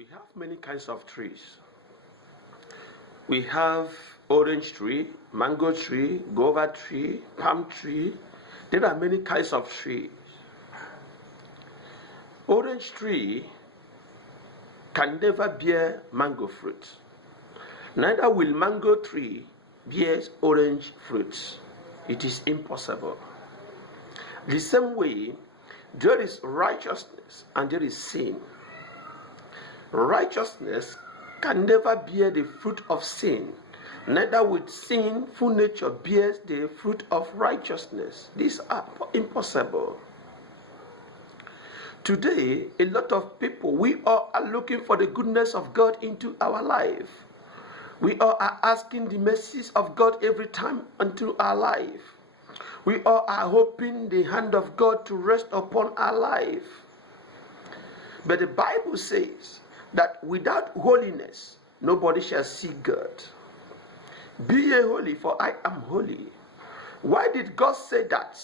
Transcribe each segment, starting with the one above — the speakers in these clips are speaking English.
We have many kinds of trees. We have orange tree, mango tree, guava tree, palm tree. There are many kinds of trees. Orange tree can never bear mango fruit. Neither will mango tree bear orange fruits. It is impossible. The same way, there is righteousness and there is sin. Righteousness can never bear the fruit of sin. Neither with sinful nature bears the fruit of righteousness. These are impossible. Today, a lot of people, we all are looking for the goodness of God into our life. We all are asking the mercies of God every time into our life. We all are hoping the hand of God to rest upon our life. But the Bible says that without holiness, nobody shall see God. Be ye holy, for I am holy. Why did God say that?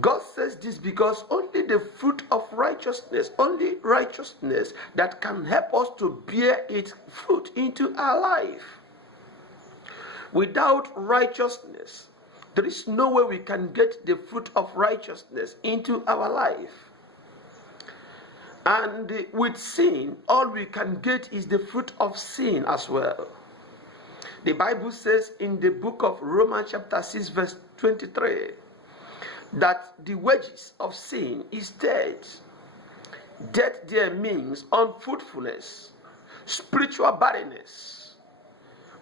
God says this because only the fruit of righteousness, only righteousness that can help us to bear its fruit into our life. Without righteousness, there is no way we can get the fruit of righteousness into our life. And with sin, all we can get is the fruit of sin as well. The Bible says in the book of Romans chapter 6 verse 23 that the wages of sin is death. Death there means unfruitfulness, spiritual barrenness.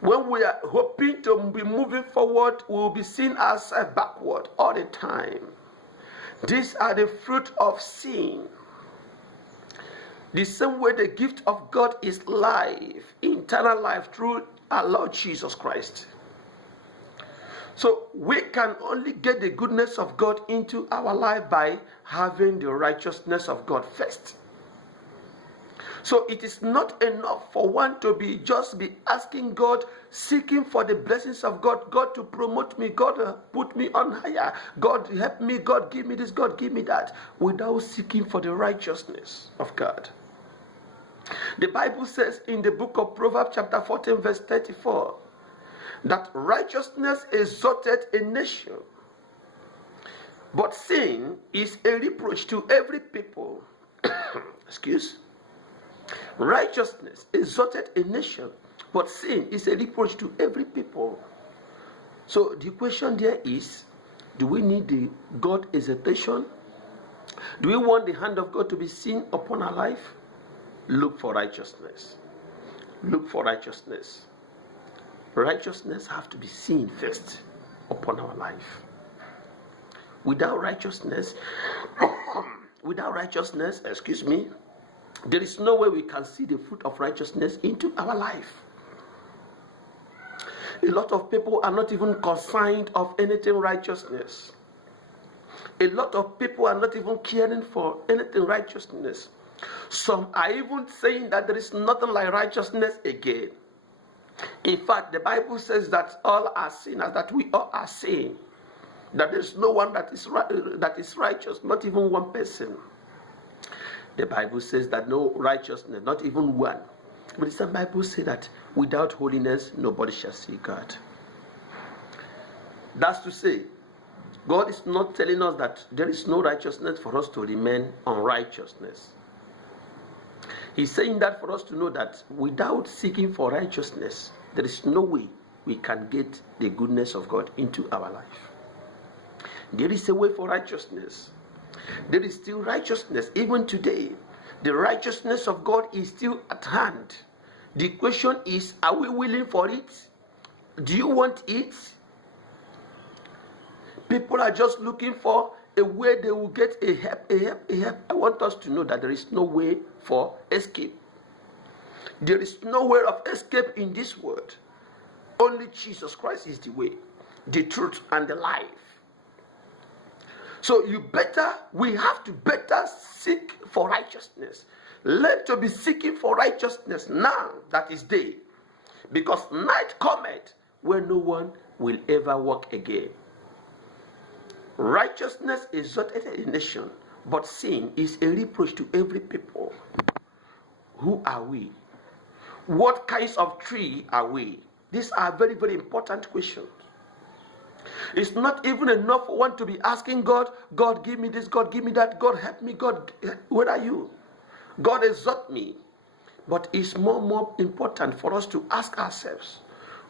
When we are hoping to be moving forward, we will be seeing ourselves backward all the time. These are the fruit of sin. The same way the gift of God is life, eternal life through our Lord Jesus Christ. So we can only get the goodness of God into our life by having the righteousness of God first. So it is not enough for one to be asking God, seeking for the blessings of God, God to promote me, God put me on higher, God help me, God give me this, God give me that, without seeking for the righteousness of God. The Bible says in the book of Proverbs chapter 14 verse 34 that righteousness exalteth a nation, but sin is a reproach to every people. Righteousness exalteth a nation, but sin is a reproach to every people. So the question there is, do we need the God exaltation? Do we want the hand of God to be seen upon our life? Look for righteousness. Look for righteousness. Righteousness have to be seen first upon our life. Without righteousness, there is no way we can see the fruit of righteousness into our life. A lot of people are not even concerned of anything righteousness. A lot of people are not even caring for anything righteousness. Some are even saying that there is nothing like righteousness again. In fact, the Bible says that all are sinners, that we all are sin, that there is no one that is righteous, not even one person. The Bible says that no righteousness, not even one. But the Bible says that without holiness, nobody shall see God. That's to say, God is not telling us that there is no righteousness for us to remain unrighteousness. He's saying that for us to know that without seeking for righteousness, there is no way we can get the goodness of God into our life. There is a way for righteousness. There is still righteousness. Even today, the righteousness of God is still at hand. The question is, are we willing for it? Do you want it? People are just looking for a way they will get a help. I want us to know that there is no way for escape. There is no way of escape in this world. Only Jesus Christ is the way, the truth, and the life. So we have to better seek for righteousness. Learn to be seeking for righteousness now that is day. Because night cometh where no one will ever walk again. Righteousness exalteth a nation, but sin is a reproach to every people. Who are we? What kinds of tree are we? These are very, very important questions. It's not even enough for one to be asking God, God give me this, God give me that, God help me, God, where are you? God exalt me. But it's more important for us to ask ourselves,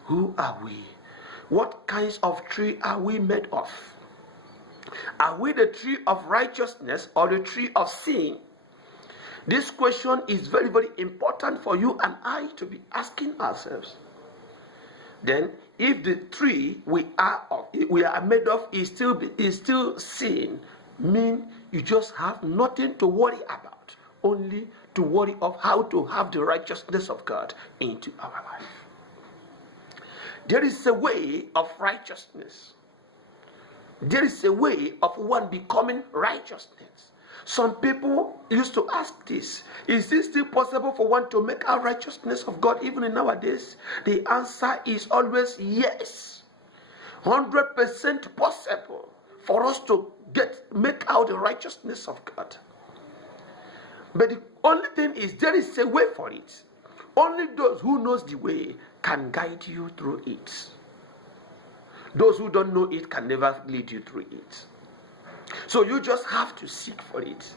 who are we? What kinds of tree are we made of? Are we the tree of righteousness or the tree of sin? This question is very, very important for you and I to be asking ourselves. Then, if the tree we are made of is still sin, mean you just have nothing to worry about, only to worry of how to have the righteousness of God into our life. There is a way of righteousness. There is a way of one becoming righteousness. Some people used to ask this, is it still possible for one to make our righteousness of God even in nowadays? The answer is always yes. 100% possible for us to make out the righteousness of God. But the only thing is, there is a way for it. Only those who knows the way can guide you through it. Those who don't know it can never lead you through it. So you just have to seek for it.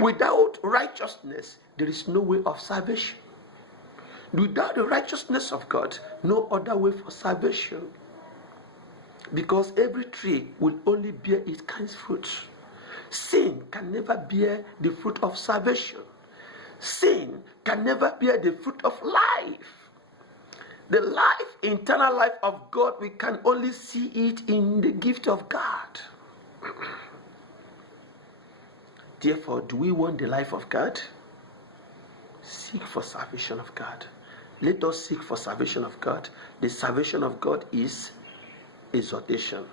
Without righteousness, there is no way of salvation. Without the righteousness of God, no other way for salvation. Because every tree will only bear its kind fruit. Sin can never bear the fruit of salvation. Sin can never bear the fruit of life. The life, eternal life of God, we can only see it in the gift of God. Therefore, do we want the life of God? Seek for salvation of God. Let us seek for salvation of God. The salvation of God is exaltation.